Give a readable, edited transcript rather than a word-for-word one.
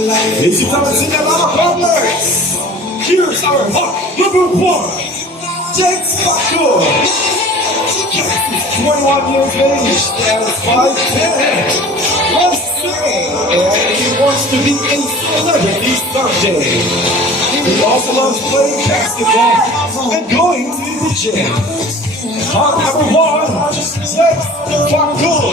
Ladies and gentlemen, here's our hot number one, Jack Sparkle. 21 years of age, stands 5'10", loves singing, and he wants to be a celebrity someday. He also loves playing basketball and going to the gym. Hot number one, Jack Sparkle.